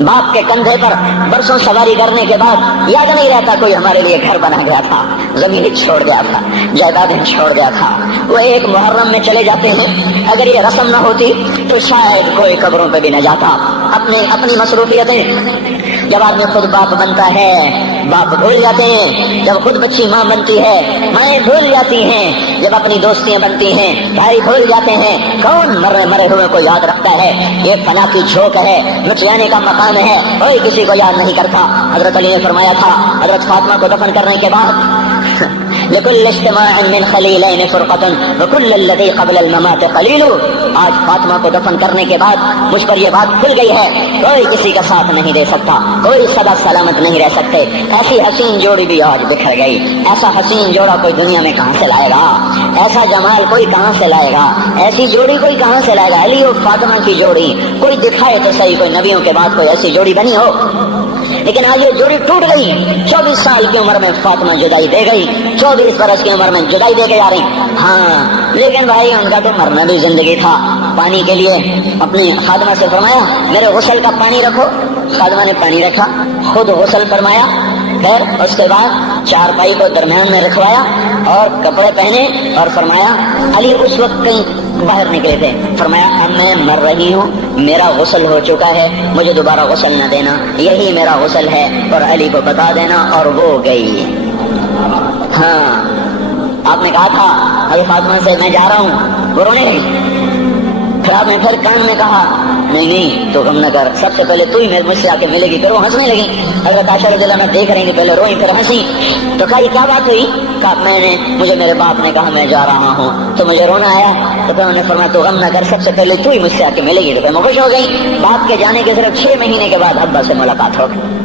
باپ کے کندھے پر برسوں سواری کرنے کے بعد یاد نہیں رہتا کوئی ہمارے لیے گھر بنا گیا تھا، زمین چھوڑ گیا تھا، جائیدادیں چھوڑ گیا تھا، وہ ایک محرم میں چلے جاتے ہیں۔ اگر یہ رسم نہ ہوتی تو شاید کوئی قبروں پہ بھی نہ جاتا۔ اپنی مصروفیتیں، جب آدمی خود باپ بنتا ہے باپ بھول جاتے ہیں، جب خود بچی ماں بنتی ہے مائیں بھول جاتی ہیں، جب اپنی دوستیاں بنتی ہیں بھائی بھول جاتے ہیں۔ کون مرے ہوئے کو یاد رکھتا ہے؟ یہ فنا کی جھوک ہے، مٹ جانے کا مقام ہے، کوئی کسی کو یاد نہیں کرتا۔ حضرت علی نے فرمایا تھا حضرت فاطمہ کو دفن کرنے کے بعد لكل اجتماع من خليلين فرقة وكل الذي قبل الممات قليل۔ آج فاطمہ کو دفن کرنے کے بعد مجھ پر یہ بات کھل گئی ہے، کوئی کسی کا ساتھ نہیں دے سکتا، کوئی سدا سلامت نہیں رہ سکتے۔ ایسی حسین جوڑی بھی آج بکھر گئی، ایسا حسین جوڑا کوئی دنیا میں کہاں سے لائے گا؟ ایسا جمال کوئی کہاں سے لائے گا؟ ایسی جوڑی کوئی کہاں سے لائے گا؟ علی اور فاطمہ کی جوڑی کوئی دکھائے تو صحیح، کوئی نبیوں کے بعد کوئی ایسی جوڑی بنی ہو۔ لیکن آج یہ جوڑی ٹوٹ گئی۔ 24 سال کی عمر میں فاطمہ جدائی دے گئی، 24 برس کی عمر میں جدائی دے کے آ رہی۔ ہاں لیکن بھائی ان کا تو مرنا بھی زندگی تھا۔ پانی کے لیے اپنی خادمہ سے فرمایا میرے غسل کا پانی رکھو، خادمہ نے پانی رکھا، خود غسل فرمایا، پھر اس کے بعد چارپائی کو درمیان میں رکھوایا اور کپڑے پہنے اور فرمایا علی اس وقت کہیں باہر نکلے تھے، فرمایا اب میں مر رہی ہوں، میرا غسل ہو چکا ہے، مجھے دوبارہ غسل نہ دینا، یہی میرا غسل ہے اور علی کو بتا دینا، اور وہ گئی۔ ہاں آپ نے کہا تھا حضرت فاطمہ سے میں جا رہا ہوں، وہ رونے لگی۔ پھر آپ نے پھر کان میں کہا نہیں تو غم نہ کر، سب سے پہلے تو ہی مجھ سے آ کے ملے گی۔ پھر وہ ہنسنے لگی۔ حضرت عائشہ رضی اللہ عنہا دیکھ رہی تھی، پہلے روئی پھر ہنسی۔ تو کہا یہ کیا بات ہوئی؟ کہا مجھے میرے باپ نے کہا میں جا رہا ہوں تو مجھے رونا آیا، تو پھر انہوں نے فرمایا تو غم نہ کر، سب سے پہلے تو ہی مجھ سے آ کے ملے گی۔ تو پھر میں خوش ہو گئی۔ باپ کے جانے کے صرف 6 مہینے کے بعد ابا سے ملاقات ہو گئی۔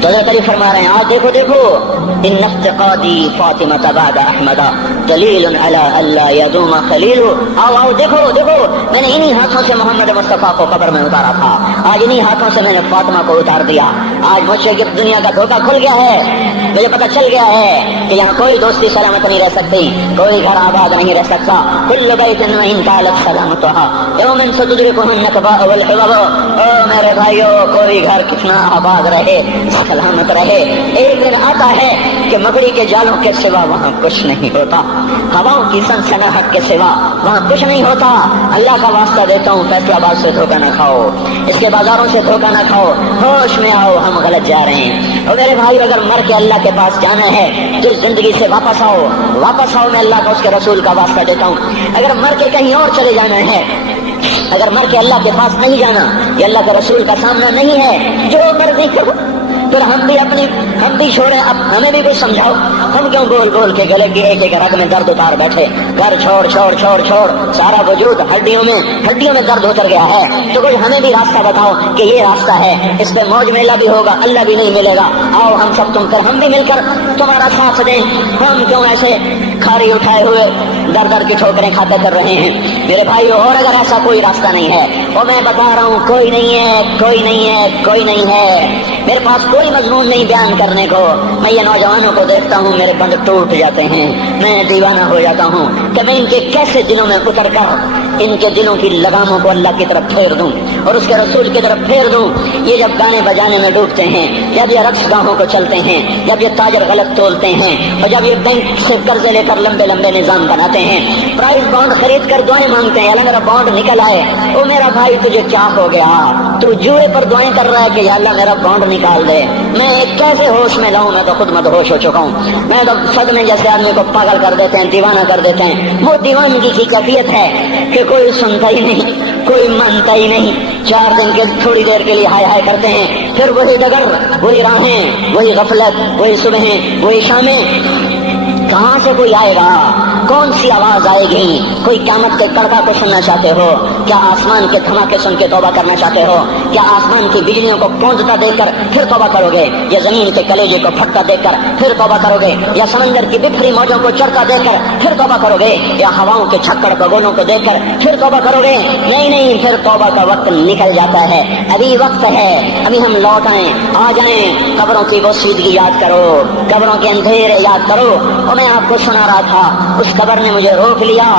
تو حضرت علی فرما رہے ہیں آج دیکھو دیکھو ان افتقادی فاطمہ بعد احمد دلیل علی اللہ یدوم خلیل۔ آؤ آؤ دیکھو دیکھو، میں نے انہی ہاتھوں سے محمد مصطفیٰ کو قبر میں اتارا تھا، آج انہی ہاتھوں سے میں نے فاطمہ کو اتار دیا۔ آج مجھ سے دنیا کا دھوکہ کھل گیا ہے، مجھے پتہ چل گیا ہے کہ یہاں کوئی دوستی سلامت نہیں رہ سکتی، کوئی گھر آباد نہیں رہ سکتا۔ کل بیت وان طالت سلامتها یوم ستدرکہ النکباء والحباب۔ او میرے بھائیو، کوئی گھر کتنا آباد رہے سلامت رہے، ایک دن آتا ہے کہ مکڑی کے جالوں کے سوا وہاں کچھ نہیں ہوتا، ہواؤں کی سنسناہٹ کے سوا وہاں کچھ نہیں ہوتا۔ اللہ کا واسطہ دیتا ہوں فیصلہ آباد سے دھوکہ نہ کھاؤ، اس کے بازاروں سے دھوکہ نہ کھاؤ، ہوش میں آؤ، ہم غلط جا رہے ہیں۔ اور میرے بھائی اگر مر کے اللہ کے پاس جانا ہے تو اس زندگی سے واپس آؤ، واپس آؤ، میں اللہ کا اس کے رسول کا واسطہ دیتا ہوں۔ اگر مر کے کہیں اور چلے جانا ہے، اگر مر کے اللہ کے پاس نہیں جانا، یہ اللہ کے رسول کا سامنا نہیں ہے، جو مرضی کرو، پھر ہم بھی چھوڑیں، اب ہمیں بھی کچھ سمجھاؤ۔ ہم کیوں گول گول کے گلے کی ایک ایک رگ میں درد اتار بیٹھے؟ گھر چھوڑ چھوڑ چھوڑ چھوڑ، سارا وجود ہڈیوں میں درد اتر گیا ہے، تو کوئی ہمیں بھی راستہ بتاؤ کہ یہ راستہ ہے، اس پہ موج میلہ بھی ہوگا، اللہ بھی نہیں ملے گا۔ آؤ ہم سب تم کر، ہم بھی مل کر تمہارا ساتھ دیں۔ ہم کیوں ایسے کھاری اٹھائے ہوئے در در کی ٹھوکریں کھاتے کر رہے ہیں میرے بھائیو؟ اور اگر ایسا کوئی راستہ نہیں ہے، اور میں بتا رہا ہوں کوئی نہیں ہے، کوئی نہیں ہے، کوئی نہیں ہے، میرے پاس کوئی مضمون نہیں بیان کرنے کو۔ میں یہ نوجوانوں کو دیکھتا ہوں میرے بند ٹوٹ جاتے ہیں، میں دیوانہ ہو جاتا ہوں کہ میں ان کے کیسے دلوں میں اتر کر ان کے دلوں کی لگاموں کو اللہ کی طرف پھیر دوں اور اس کے رسول کی طرف پھیر دوں۔ یہ جب گانے بجانے میں ڈوبتے ہیں، جب یہ رقص گاہوں کو چلتے ہیں، جب یہ تاجر غلط تولتے ہیں، اور جب یہ بینک سے قرضے لے کر لمبے لمبے نظام بناتے ہیں، پرائز بانڈ خرید کر دعائیں مانگتے ہیں اللہ میرا بانڈ نکل آئے۔ او میرا بھائی تجھے کیا ہو گیا؟ تو جوئے پر دعائیں کر رہا ہے کہ یا اللہ میرا بانڈ نکال دے۔ میں کیسے ہوش میں لاؤں؟ میں تو خود مدہوش ہو چکا ہوں۔ میں تو صدمے جیسے آدمی کو پاگل کر دیتے ہیں، دیوانہ کر دیتے ہیں۔ وہ دیوانگی کی کیفیت ہے کہ کوئی سنتا ہی نہیں، کوئی مانتا ہی نہیں، 4 دن کے تھوڑی دیر کے لیے ہائے ہائے کرتے ہیں، پھر وہی ڈگر، وہی راہیں، وہی غفلت، وہی صبحیں، وہی شامیں۔ کہاں سے کوئی آئے گا؟ کون سی آواز آئے گی؟ کوئی قیامت کے کڑکا کو سننا چاہتے ہو؟ کیا آسمان کے دھماکے سن کے توبہ کرنا چاہتے ہو؟ کیا آسمان کی بجلیوں کو گونجتا دیکھ کر پھر توبہ کرو گے؟ یا زمین کے کلیجے کو پھٹتا دیکھ کر پھر توبہ کرو گے؟ یا سمندر کی بکھری موجوں کو چڑھتا دیکھ کر پھر توبہ کرو گے؟ یا ہواؤں کے چھکڑ بگونوں کو دیکھ کر پھر توبہ کرو گے؟ نہیں نہیں، پھر توبہ کا وقت نکل جاتا ہے، ابھی وقت ہے، ابھی ہم لوٹ آئیں، آ جائیں۔ قبروں کی وہ سیدگی یاد کرو، قبروں کے اندھیرے یاد کرو۔ اور میں آپ کو سنا رہا تھا اس قبر نے مجھے روک لیا،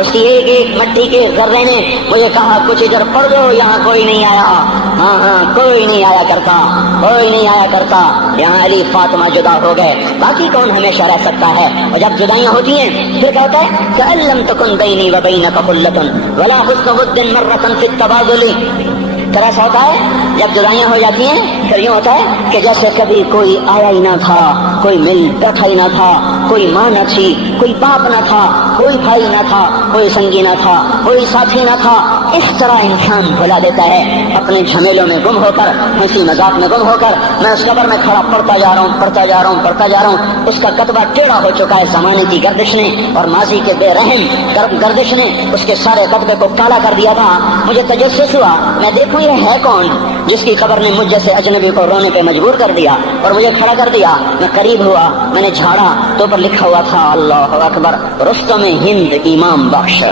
اس کی ایک ایک مٹی کے ذرے نے مجھے کہا کچھ ادھر پڑھ دو، یہاں کوئی نہیں آیا، ہاں کوئی نہیں آیا کرتا، کوئی نہیں آیا کرتا، یہاں علی فاطمہ جدا ہو گئے، باقی کون ہمیشہ رہ سکتا ہے؟ اور جب جدائیاں ہوتی ہیں پھر کہتا ہے کہ لم تکن بینی و بینک خلۃ ولا حسن ود مرۃ فی التبادل۔ پھر ایسا ہوتا ہے جب جدائیاں ہو جاتی ہیں پھر یوں ہوتا ہے کہ جیسے کبھی کوئی آیا ہی نہ تھا، کوئی مل بیٹھا ہی نہ تھا، کوئی ماں نہ تھی، کوئی باپ نہ تھا، کوئی بھائی نہ تھا، کوئی سنگی نہ تھا، کوئی ساتھی نہ تھا۔ اس طرح انسان بھلا دیتا ہے اپنے جھمیلوں میں گم ہو کر، ہنسی مذاق میں گم ہو کر۔ میں اس قبر میں کھڑا پڑھتا جا رہا ہوں، پڑھتا جا رہا ہوں، پڑھتا جا رہا ہوں، اس کا کتبہ ٹیڑھا ہو چکا ہے زمانے کی گردش نے اور ماضی کے بے رحم گردش نے اس کے سارے کتبے کو کالا کر دیا تھا۔ مجھے تجسس ہوا، میں دیکھوں یہ ہے کون جس کی خبر نے مجھ جیسے اجنبی کو رونے پہ مجبور کر دیا اور مجھے کھڑا کر دیا۔ میں قریب ہوا، میں نے جھاڑا تو پر لکھا ہوا تھا اللہ اکبر، رستم ہند امام بخش،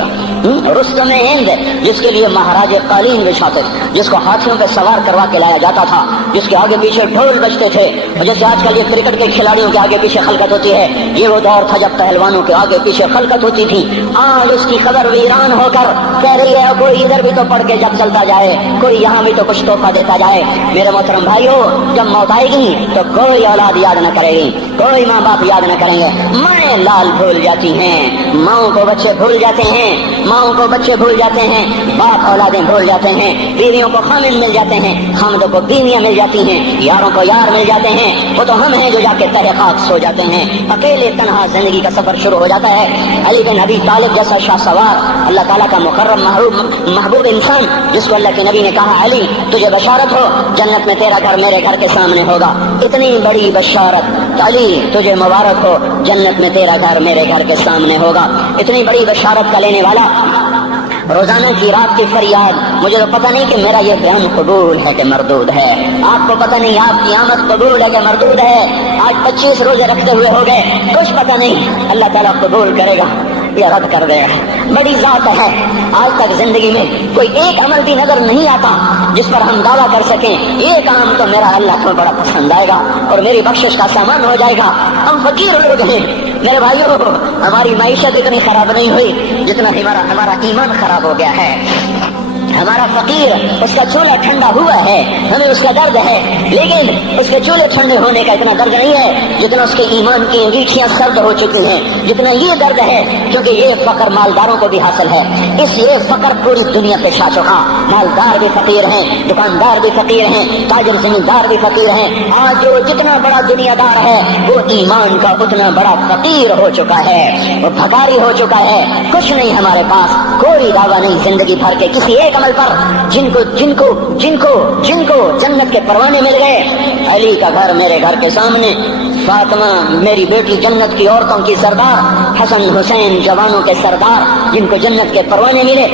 رستم ہند، جس کے لیے مہاراج قالین بچھاتے، جس کو ہاتھیوں پہ سوار کروا کے لایا جاتا تھا، جس کے آگے پیچھے ڈھول بجتے تھے، اور جیسے آج کل یہ کرکٹ کے کھلاڑیوں کے آگے پیچھے خلقت ہوتی ہے، یہ وہ دور تھا جب پہلوانوں کے آگے پیچھے خلقت ہوتی تھی۔ آج اس کی خبر ویران ہو کر کہہ رہی ہے کوئی ادھر بھی تو پڑھ کے جب چلتا جائے، کوئی یہاں بھی تو کچھ تحفہ دیتا جائے۔ میرے محترم بھائیو، جب موت آئے گی تو کوئی اولاد یاد نہ کرے گی، کوئی ماں باپ یاد نہ کریں گے، مائیں لال بھول جاتی ہیں، ماؤں کو بچے بھول جاتے ہیں، ماؤں کو بچے بھول جاتے ہیں، باپ اولادیں بھول جاتے ہیں، بیویوں کو خامن مل جاتے ہیں، خامدوں کو بیویاں مل جاتی ہیں، یاروں کو یار مل جاتے ہیں، وہ تو ہم ہیں جو جا کے تہہ خاک سو جاتے ہیں۔ اکیلے تنہا زندگی کا سفر شروع ہو جاتا ہے۔ علی بن ابی طالب جیسا شاہ سوار، اللہ تعالیٰ کا مکرم محبوب انسان، جس کو اللہ کے نبی نے کہا علی تجھے بشارت ہو جنت میں تیرا گھر میرے گھر کے سامنے ہوگا، اتنی بڑی بشارت، علی تجھے مبارک ہو جنت میں تیرا گھر میرے گھر کے سامنے ہوگا، اتنی بڑی بشارت کا لینے والا روزانہ کی رات کی فریاد۔ مجھے تو پتہ نہیں کہ میرا یہ بیان قبول ہے کہ مردود ہے، آپ کو پتہ نہیں آپ کی آمد قبول ہے کہ مردود ہے۔ آج 25 روزے رکھتے ہوئے ہو گئے، کچھ پتہ نہیں اللہ تعالیٰ قبول کرے گا یا رد کر دے گا، بڑی ذات ہے۔ آج تک زندگی میں کوئی ایک عمل بھی نظر نہیں آتا جس پر ہم دعویٰ کر سکیں یہ کام تو میرا اللہ کو بڑا پسند آئے گا اور میری بخشش کا سامان ہو جائے گا۔ ہم فقیر لوگ ہیں میرے بھائیوں، ہماری معیشت اتنی خراب نہیں ہوئی جتنا ہمارا ایمان خراب ہو گیا ہے۔ ہمارا فقیر اس کا چولہا ٹھنڈا ہوا ہے، ہمیں اس کا درد ہے، لیکن اس کے چولہے ٹھنڈے ہونے کا اتنا درد نہیں ہے جتنا اس کے ایمان کی انگیٹھیاں سرد ہو چکی ہیں، جتنا یہ درد ہے، کیونکہ یہ فقر مالداروں کو بھی حاصل ہے، اس لیے فقر پوری دنیا پہ چھا چکا۔ مالدار بھی فقیر ہیں، دکاندار بھی فقیر ہیں، تاجر زمیندار بھی فقیر ہیں۔ آج جو جتنا بڑا دنیا دار ہے وہ ایمان کا اتنا بڑا فقیر ہو چکا ہے، وہ بھکاری ہو چکا ہے۔ کچھ نہیں ہمارے پاس، کوئی دعویٰ نہیں زندگی بھر کے کسی ایک عمل پر جن کو جنت کے پروانے مل گئے۔ علی کا گھر میرے گھر کے سامنے، فاطمہ میری بیٹی جنت کی عورتوں کی سردار، حسن حسین جوانوں کے سردار جن کو جنت کے پروانے ملے۔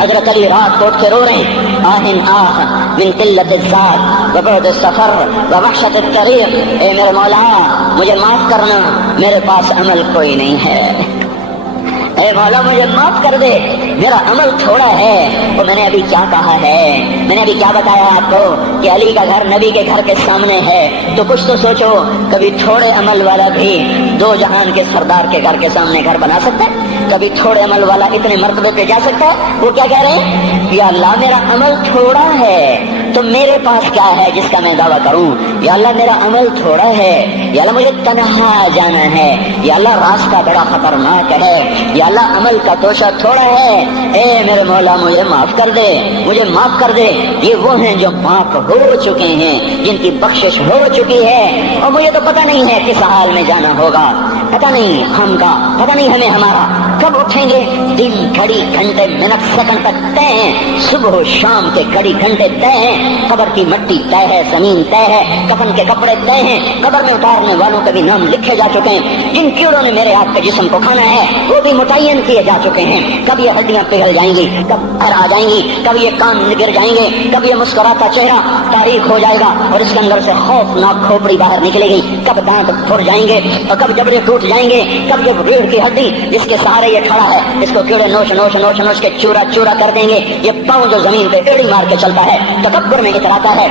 حضرت علی رات کو اٹھ کے رو رہے ہیں، آہن آہ من قلت الذات وبعد السفر ووحشت الطریق، اے میرے مولا مجھے معاف کرنا، میرے پاس عمل کوئی نہیں ہے، اے مولا مجھے معاف کر دے، میرا عمل تھوڑا ہے۔ اور میں نے ابھی کیا کہا ہے، میں نے ابھی کیا بتایا آپ کو کہ علی کا گھر نبی کے گھر کے سامنے ہے، تو کچھ تو سوچو، کبھی تھوڑے عمل والا بھی دو جہان کے سردار کے گھر کے سامنے گھر بنا سکتا ہے؟ کبھی تھوڑے عمل والا اتنے مرتبے پہ جا سکتا ہے؟ وہ کیا کہہ رہے ہیں، یا اللہ میرا عمل تھوڑا ہے تو میرے پاس کیا ہے جس کا میں دعویٰ کروں؟ یا اللہ میرا عمل تھوڑا ہے، یا اللہ مجھے تنہا جانا ہے، یا اللہ راستہ بڑا خطرناک ہے، یا اللہ عمل کا توشہ تھوڑا ہے، اے میرے مولا مجھے معاف کر دے، مجھے معاف کر دے۔ یہ وہ ہیں جو معاف ہو چکے ہیں، جن کی بخشش ہو چکی ہے، اور مجھے تو پتہ نہیں ہے کس حال میں جانا ہوگا، پتہ نہیں ہم کا، پتہ نہیں ہمیں ہمارا کب اٹھیں گے۔ دن گھڑی گھنٹے منٹ سیکنڈ تک طے ہیں، صبح و شام کے گھڑی گھنٹے طے ہیں، قبر کی مٹی طے ہے، زمین طے ہے، کفن کے کپڑے طے ہیں، قبر میں اتارنے والوں کے بھی نام لکھے جا چکے ہیں، جن کیڑوں نے میرے آپ کے جسم کو کھانا ہے وہ بھی متعین کیے جا چکے ہیں۔ کب یہ ہڈیاں پگھل جائیں گی، کب پھر آ جائیں گی، کب یہ کان گر جائیں گے، کب یہ مسکراتا چہرہ تاریخ ہو جائے گا اور اس کے اندر سے خوفناک کھوپڑی باہر نکلے گی، کب دانت پھر جائیں گے اور کب جبڑے ٹوٹ جائیں گے، کب یہ ریڑھ کی ہڈی جس کے سہارے یہ کھڑا ہے اس کو کیڑے نوچ نوچ نوچ نوچ کے چورا چورا کر دیں گے، یہ پاؤں جو زمین پہ ایڑی مار کے چلتا ہے تکبر میں اتراتا ہے،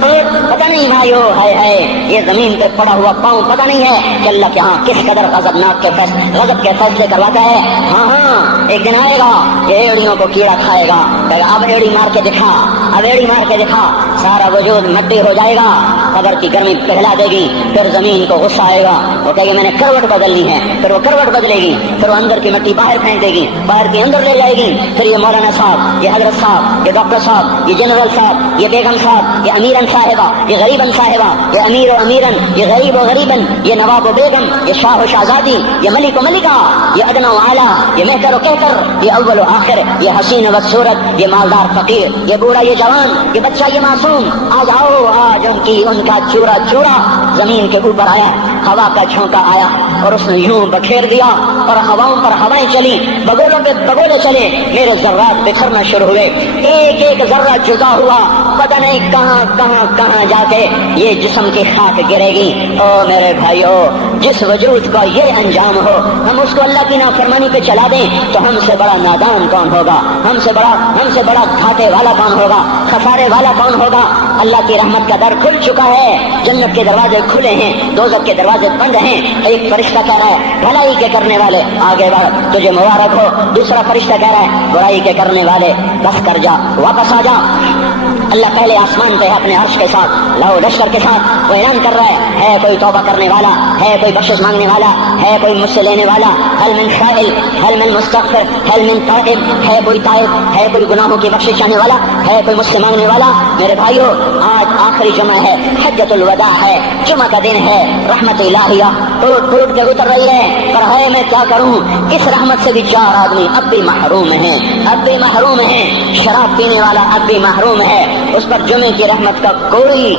اور پتہ نہیں بھائیو ہے یہ زمین پہ پڑا ہوا پاؤں پتہ نہیں ہے کہ اللہ کے ہاں کس قدر غضب کے فیصلے کرواتا ہے. ہاں ایک دن آئے گا یہ ایڑیوں کو کیڑا کھائے گا. اب ایڑی مار کے دکھا, سارا وجود مٹی ہو جائے گا, قبر کی گرمی پہلا دے گی. پھر زمین کو غصہ آئے گا, وہ کہے گی میں نے کروٹ بدلنی ہے. پھر وہ کروٹ بدلے گی, پھر وہ اندر کی مٹی باہر پھینک دے گی, باہر کی اندر لے جائے گی. پھر یہ مولانا صاحب, یہ حضرت صاحب, یہ ڈاکٹر صاحب, یہ جنرل صاحب, یہ بیگم صاحب, یہ امیرن صاحبہ, یہ غریبن صاحبہ, یہ امیر و امیرن, یہ غریب و غریبن, یہ نواب و بیگم, یہ شاہ و شہزادی, یہ ملک و ملکہ, یہ ادنا و اعلیٰ, یہ مہتر و کہتر, یہ اول و آخر, یہ حسین و بدصورت, یہ مالدار فقیر, یہ بوڑھا یہ جوان, یہ بچہ یہ معصوم. آج آؤ, آج ان کا چورا زمین کے اوپر آیا, ہوا کا جھونکا آیا اور اس نے یوں بکھیر دیا اور ہواؤں پر ہوائیں چلی, بگولوں پہ بگولے چلے, میرے ذرات بکھرنا شروع ہوئے, ایک ایک ذرہ جدا ہوا, پتہ نہیں کہاں جا کے یہ جسم کی خاک گرے گی. او میرے بھائیو, جس وجود کا یہ انجام ہو, ہم اس کو اللہ کی نافرمانی پہ چلا دیں تو ہم سے بڑا نادان کون ہوگا, ہم سے بڑا گھاٹے والا کون ہوگا, خسارے والا کون ہوگا. اللہ کی رحمت کا در کھل چکا ہے, جنت کے دروازے کھلے ہیں, دوزخ کے دروازے بند ہیں. ایک فرشتہ کہہ رہا ہے بھلائی کے کرنے والے آگے بڑھ, تجھے مبارک ہو. دوسرا فرشتہ کہہ رہا ہے برائی کے کرنے والے بس کر جا, واپس آ جا. اللہ پہلے آسمان پہ اپنے عرش کے ساتھ, لاؤ لشکر کے ساتھ وہ اعلان کر رہا ہے کوئی توبہ کرنے والا, ہے کوئی بخشش مانگنے والا, ہے کوئی مجھ سے لینے والا, حل من سائل, حل من مستغفر, حل من تائب, ہے کوئی تائب, ہے کوئی گناہوں کی بخشش چاہنے والا, ہے کوئی مجھ سے مانگنے والا. میرے بھائیو, آج آخری جمعہ ہے, حجۃ الوداع ہے, جمعہ کا دن ہے, رحمت الہیہ ٹوٹ کے اتر رہی ہے. پر ہے میں کیا کروں, اس رحمت سے بھی 4 آدمی اب بھی محروم ہیں, شراب پینے والا اب بھی محروم ہے, اس پر جمعے کی رحمت کا کوئی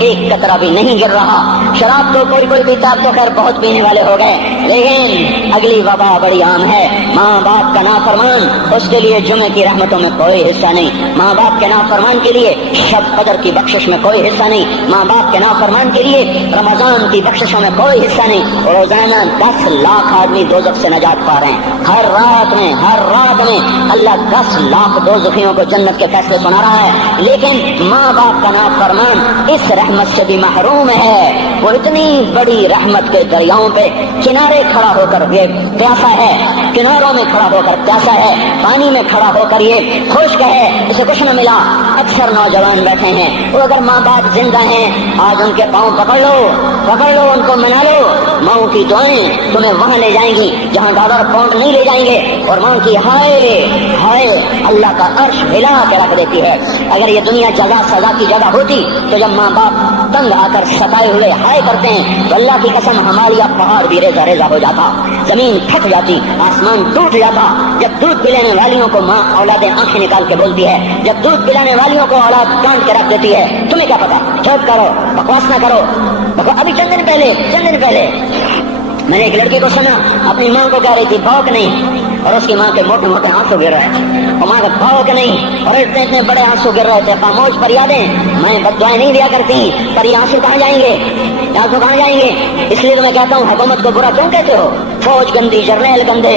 ایک قطرہ بھی نہیں گر رہا. شراب تو کوئی پیتا, تو خیر بہت پینے والے ہو گئے, لیکن اگلی وبا بڑی عام ہے, ماں باپ کا نافرمان, اس کے لیے جمعے کی رحمتوں میں کوئی حصہ نہیں. ماں باپ کے نافرمان کے لیے شب قدر کی بخشش میں کوئی حصہ نہیں. ماں باپ کے نافرمان کے لیے رمضان کی بخششوں میں کوئی حصہ نہیں. روزانہ 10 لاکھ آدمی دوزخ سے نجات پا رہے ہیں. ہر رات میں اللہ 10 لاکھ دوزخیوں کو جنت کے فیصلے سنا رہا ہے. لیکن ماں باپ کا نافرمان اس رحمت سے بھی محروم ہے. وہ اتنی بڑی رحمت کے دریاؤں پہ کنارے کھڑا ہو کر یہ پیاسا ہے, کناروں میں کھڑا ہو کر پیاسا ہے, پانی میں کھڑا ہو کر یہ خشک ہے, اسے کچھ نہ ملا. اکثر نوجوان بیٹھے ہیں, وہ اگر ماں باپ زندہ ہیں آج ان کے پاؤں پکڑ لو, ان کو منا لو. ماں کی دعائیں تمہیں وہاں لے جائیں گی جہاں ڈالر پاؤنڈ نہیں لے جائیں گے, اور ماں کی ہائے اللہ کا عرش ہلا کے رکھ دیتی ہے. اگر یہ دنیا جزا سزا کی جگہ ہوتی تو جب ماں باپ تنگ آ کر ستائے ہوئے ہائے کرتے ہیں تو اللہ کی قسم ہمارا پہاڑ بھی ریزہ ہو جاتا, زمین پھٹ جاتی, آسمان ٹوٹ جاتا. جب دودھ پلانے والیوں کو ماں اولادیں آنکھیں نکال کے بولتی ہے, جب دودھ پلانے والیوں کو اولاد کاٹ کے رکھ دیتی ہے, تمہیں کیا پتا, چپ کرو, بکواس نہ کرو. ابھی چند دن پہلے میں نے ایک لڑکی کو سنا, اپنی ماں کو کہہ رہی تھی بھوک نہیں, اور اس کی ماں کے موٹے آنسو گر رہے تھے, اور ماں کا بھوک نہیں, اور اتنے بڑے آنسو گر رہے تھے. خاموش پر یادیں, میں بد دعائیں نہیں دیا کرتی, پر یہ آنسو کہاں جائیں گے, اس لیے تو میں کہتا ہوں حکومت کو برا کیوں کہتے ہو. فوج گندی, جرنیل گندے,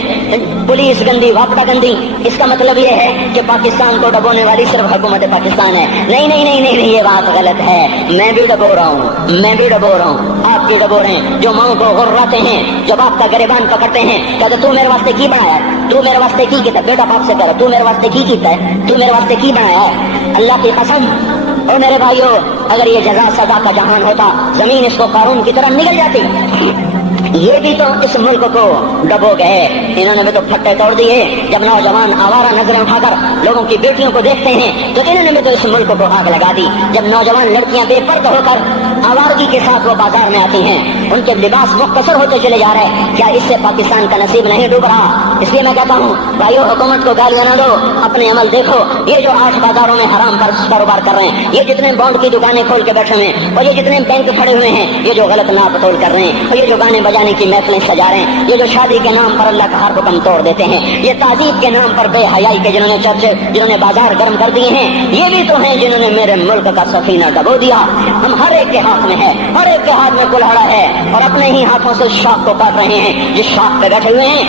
پولیس گندی, واپڈا گندی, اس کا مطلب یہ ہے کہ پاکستان کو ڈبونے والی صرف حکومت پاکستان ہے. نہیں, یہ بات غلط ہے. میں بھی ڈبو رہا ہوں, آپ بھی ڈبو رہے ہیں, جو ماں کو غراتے ہیں, جب آپ کا گریبان پکڑتے ہیں, کہتے تو میرے واسطے کی بنایا ہے, تو میرے واسطے کی کیتا ہے, بیٹا باپ سے کرو, تو میرے واسطے کی کیتا ہے, تو میرے واسطے کی بنایا ہے. اللہ کی قسم, اور میرے بھائیو, اگر یہ جزا سزا کا جہان ہوتا, زمین اس کو قارون کی طرح نگل جاتی. یہ بھی تو اس ملک کو ڈبو گئے, انہوں نے بھی تو پھٹے توڑ دیے. جب نوجوان آوارہ نظریں اٹھا کر لوگوں کی بیٹیوں کو دیکھتے ہیں تو انہوں نے بھی تو اس ملک کو آگ لگا دی. جب نوجوان لڑکیاں بے پردہ ہو کر آوارگی کے ساتھ وہ بازار میں آتی ہیں, ان کے لباس مختصر ہوتے چلے جا رہے ہیں, کیا اس سے پاکستان کا نصیب نہیں ڈوب رہا؟ اس لیے میں کہتا ہوں بھائیو, حکومت کو گالیاں نہ دو, اپنے عمل دیکھو. یہ جو آج بازاروں میں حرام پر کاروبار کر رہے ہیں, یہ جتنے بانڈ کی دکانیں کھول کے بیٹھے ہوئے ہیں, اور یہ جتنے بینک کھڑے ہوئے ہیں, یہ جو غلط ناپ تول کر رہے ہیں, اور یہ جو گانے بجانے کی محفلیں سجا رہے ہیں, یہ جو شادی کے نام پر اللہ کا ہر حکم توڑ دیتے ہیں, یہ تعذیب کے نام پر بے حیائی کے جنہوں نے بازار گرم کر دیے ہیں, یہ بھی تو ہیں جنہوں نے میرے ملک کا سفینہ ڈبو دیا. ہم ہر ایک کے ہاتھ میں ہے, ہر ایک کے ہاتھ میں کلہاڑا ہے, اور اپنے ہی ہاتھوں سے شاخ کو کاٹ رہے ہیں. جس شاخ پہ بیٹھے ہوئے ہیں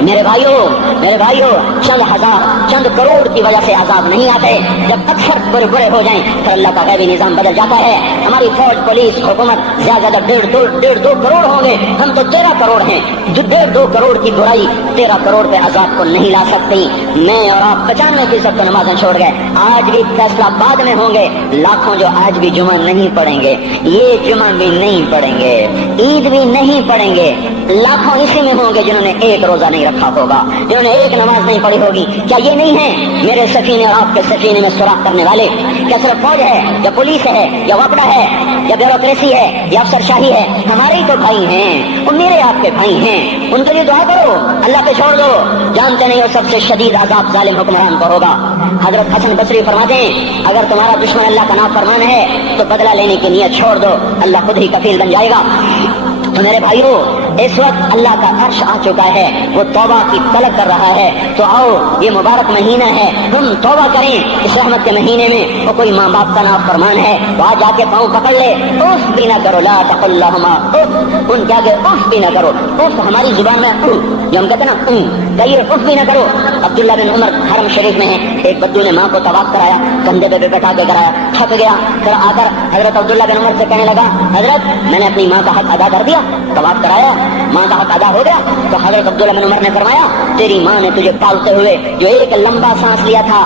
میرے بھائیوں چند ہزار چند کروڑ کی وجہ سے عذاب نہیں آتے. جب اکثر برے ہو جائیں تو اللہ کا غیبی نظام بدل جاتا ہے. ہماری فوج پولیس حکومت زیادہ 1.5 کروڑ ہوں گے, ہم تو 13 کروڑ ہیں. جو 1.5 کروڑ کی برائی 13 کروڑ پہ عذاب کو نہیں لا سکتی. میں اور آپ 95% تو نمازیں چھوڑ گئے, آج بھی فیصلہ بعد میں ہوں گے. لاکھوں جو آج بھی جمعہ نہیں پڑھیں گے, یہ جمعہ بھی نہیں پڑھیں گے, عید بھی نہیں پڑھیں گے. لاکھوں اسی میں ہوں گے جنہوں نے ایک روزہ نہیں رکھا ہوگا, جنہوں نے ایک نماز نہیں پڑھی ہوگی. کیا یہ نہیں ہے میرے سفینے اور آپ کے سفینے میں سوراخ کرنے والے؟ کیا صرف فوج ہے یا پولیس ہے یا وقڑا ہے یا بیوروکریسی ہے یا افسر شاہی ہے؟ ہمارے ہی تو بھائی ہیں, وہ میرے آپ کے بھائی ہیں. ان کے لیے دعا کرو, اللہ پہ چھوڑ دو. جانتے نہیں ہو سب سے شدید عذاب ظالم حکمران کو ہوگا. حضرت حسن بصری فرماتے ہیں اگر تمہارا دشمن اللہ کا نافرمان ہے تو بدلہ لینے کی نیت چھوڑ دو, اللہ خود ہی کفیل بن جائے گا. تو میرے بھائیوں, اس وقت اللہ کا عرش آ چکا ہے, وہ توبہ کی طلب کر رہا ہے. تو آؤ, یہ مبارک مہینہ ہے, ہم توبہ کریں. اس رحمت کے مہینے میں وہ کوئی ماں باپ کا نافرمان ہے تو آج جا کے پاؤں پکڑ لے, اف بھی نہ کرو, لا تقل لہما اف, ان کے آگے اف بھی نہ کرو. اف ہماری زبان میں جو ہم کہتے ہیں نا, کہیے اف بھی نہ کرو. عبداللہ بن عمر حرم شریف میں ہے, ایک بدو نے ماں کو طواف کرایا, کندھے پہ بٹھا کے کرایا, تھک گیا. پھر آ کر حضرت عبداللہ بن عمر سے کہنے لگا, حضرت میں نے اپنی ماں کا حق ادا کر دیا, طواف کرایا, ماں کا حق ادا ہو گیا. تو حضرت عبداللہ بن عمر نے فرمایا, تیری ماں نے تجھے پالتے ہوئے جو ایک لمبا سانس لیا تھا,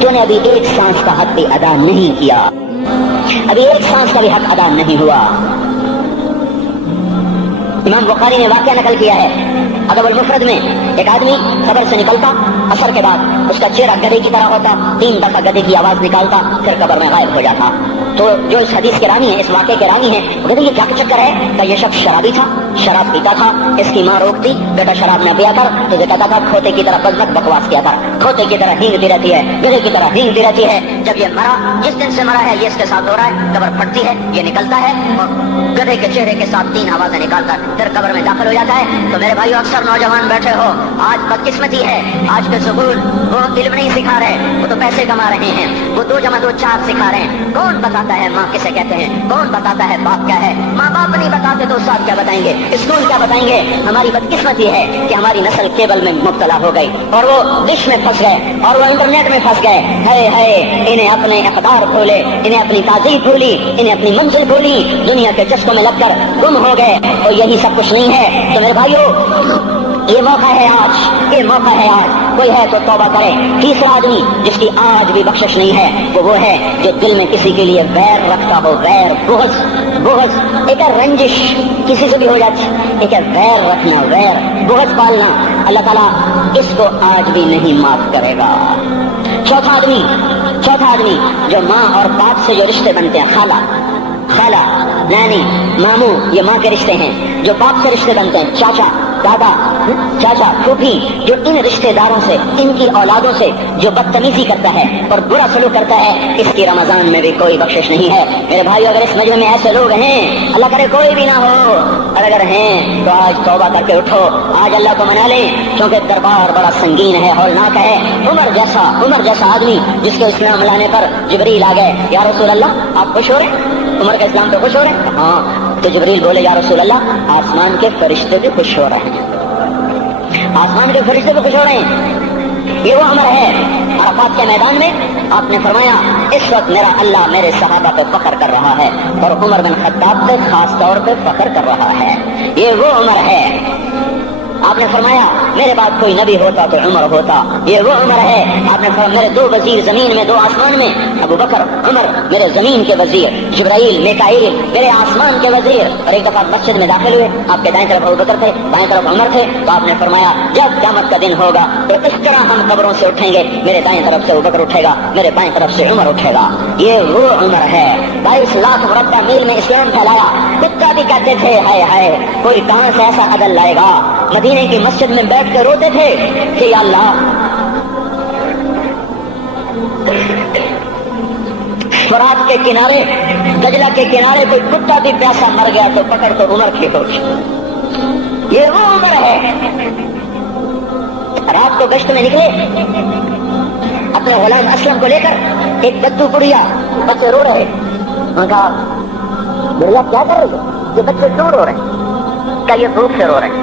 تو نے ابھی ایک سانس کا حق بھی ادا نہیں کیا, ابھی ایک سانس کا بھی حق ادا نہیں ہوا. امام بخاری نے واقعہ نقل کیا ہے ادب المفرد میں, ایک آدمی قبر سے نکلتا, عصر کے بعد اس کا چہرہ گدھے کی طرح ہوتا, 3 دفعہ گدھے کی آواز نکالتا, پھر قبر میں غائب ہو جاتا. تو جو اس حدیث کے راوی ہیں, اس واقعے کے راوی ہیں, وہ کہتے ہیں یہ کیا چکر ہے؟ کہ یہ شخص شرابی تھا, شراب پیتا تھا. اس کی ماں روکتی, بیٹا شراب نہ پیا کر, تو یہ کہتا تھا کھوتے کی طرح بزنک بکواس کیا کر, کھوتے کی طرح ہینگتی رہتی ہے, گدھے کی طرح ہینگتی رہتی ہے. جب یہ مرا, جس دن سے مرا ہے یہ اس کے ساتھ ہو رہا ہے, قبر پھٹتی ہے, یہ نکلتا ہے اور گدھے کے چہرے کے ساتھ 3 آوازیں نکالتا پھر قبر میں داخل ہو جاتا ہے. تو میرے بھائیو, اکثر نوجوان بیٹھے ہو, آج بدقسمتی ہے, آج کے سکول وہ علم نہیں سکھا رہے, وہ تو پیسے کما رہے ہیں, وہ 2 × 2 4 سکھا رہے ہیں. کون بتاتا ہے ماں کسے کہتے ہیں, کون بتاتا ہے باپ کیا ہے؟ ماں باپ نہیں بتاتے تو استاد کیا بتائیں گے, اسکول کیا بتائیں گے؟ ہماری بدقسمتی ہے کہ ہماری نسل کیبل میں مبتلا ہو گئی, اور وہ ڈش میں پھنس گئے, اور وہ انٹرنیٹ میں پھنس گئے. ہے انہیں اپنے اقدار بھولے, انہیں اپنی تہذیب بھولی, انہیں اپنی منزل بھولی, دنیا کے چسکوں میں لگ کر گم ہو گئے. اور یہی سب کچھ نہیں ہے. تو میرے بھائیو, یہ موقع ہے آج, یہ موقع ہے آج, کوئی ہے تو توبہ کرے. تیسرا آدمی جس کی آج بھی بخشش نہیں ہے وہ ہے جو دل میں کسی کے لیے ویر رکھتا ہو, ویر, بغض, ایک ہے رنجش, کسی سے بھی ہو جاتی, ایک ہے ویر رکھنا, ویر, بغض پالنا. اللہ تعالیٰ اس کو آج بھی نہیں معاف کرے گا. چوتھا آدمی جو ماں اور باپ سے جو رشتے بنتے ہیں, خالہ, نانی, ماموں, یہ ماں کے رشتے ہیں. جو باپ سے رشتے بنتے ہیں, چاچا, دادا, چاچا, پھوپھی, جو ان رشتے داروں سے, ان کی اولادوں سے جو بدتمیزی کرتا ہے اور برا سلوک کرتا ہے, اس کی رمضان میں بھی کوئی بخشش نہیں ہے. میرے بھائیو, اگر اس مجمع میں ایسے لوگ ہیں, اللہ کرے کوئی بھی نہ ہو, اور اگر ہیں تو آج توبہ کر کے اٹھو, آج اللہ کو منا لیں, کیونکہ دربار بڑا سنگین ہے, ہولناک ہے. عمر جیسا آدمی جس کے اسلام لانے پر جبریل آ گئے, یا رسول اللہ آپ خوش ہو رہے, عمر کے اسلام پہ خوش ہو رہے ہیں؟ ہاں. تو جبریل بولے, یا رسول اللہ آسمان کے فرشتے بھی خوش ہو رہے ہیں, آسمان کے فرشتے بھی خوش ہو رہے ہیں. یہ وہ عمر ہے. عرفات کے میدان میں آپ نے فرمایا, اس وقت میرا اللہ میرے صحابہ پہ فخر کر رہا ہے, اور عمر بن خطاب پہ خاص طور پہ فخر کر رہا ہے. یہ وہ عمر ہے. آپ نے فرمایا میرے بعد کوئی نبی ہوتا تو عمر ہوتا, یہ وہ عمر ہے. آپ نے فرمایا میرے 2 وزیر زمین میں 2 آسمان میں, ابو بکر, عمر, میرے زمین کے وزیر, جبرائیل, میکائیل, میرے آسمان کے وزیر. اور ایک دفعہ مسجد میں داخل ہوئے, آپ کے دائیں طرف ابو بکر تھے, بائیں طرف عمر تھے, تو آپ نے فرمایا جب قیامت کا دن ہوگا تو اس طرح ہم قبروں سے اٹھیں گے, میرے دائیں طرف سے ابو بکر اٹھے گا, میرے بائیں طرف سے عمر اٹھے گا. یہ وہ عمر ہے. 22 لاکھ مربع میل میں اسلام پھیلایا. کتا بھی کہتے تھے ہائے کوئی کہاں سے ایسا عدل لائے گا. مدینے کی مسجد میں بیٹھ کے روتے تھے کہ یا اللہ, فرات کے کنارے, دجلہ کے کنارے کوئی کتا بھی پیاسا مر گیا تو پکڑ تو عمر کی ہوگی. یہ وہ عمر ہے. رات کو گشت میں نکلے اپنے غلام اسلم کو لے کر, ایک بدو بڑھیا, بچے رو رہے. انہوں نے کہا بڑھیا کیا کر رہی ہے؟ یہ بچے کیوں رو رہے ہیں؟ کیا یہ بھوک سے رو رہے ہیں؟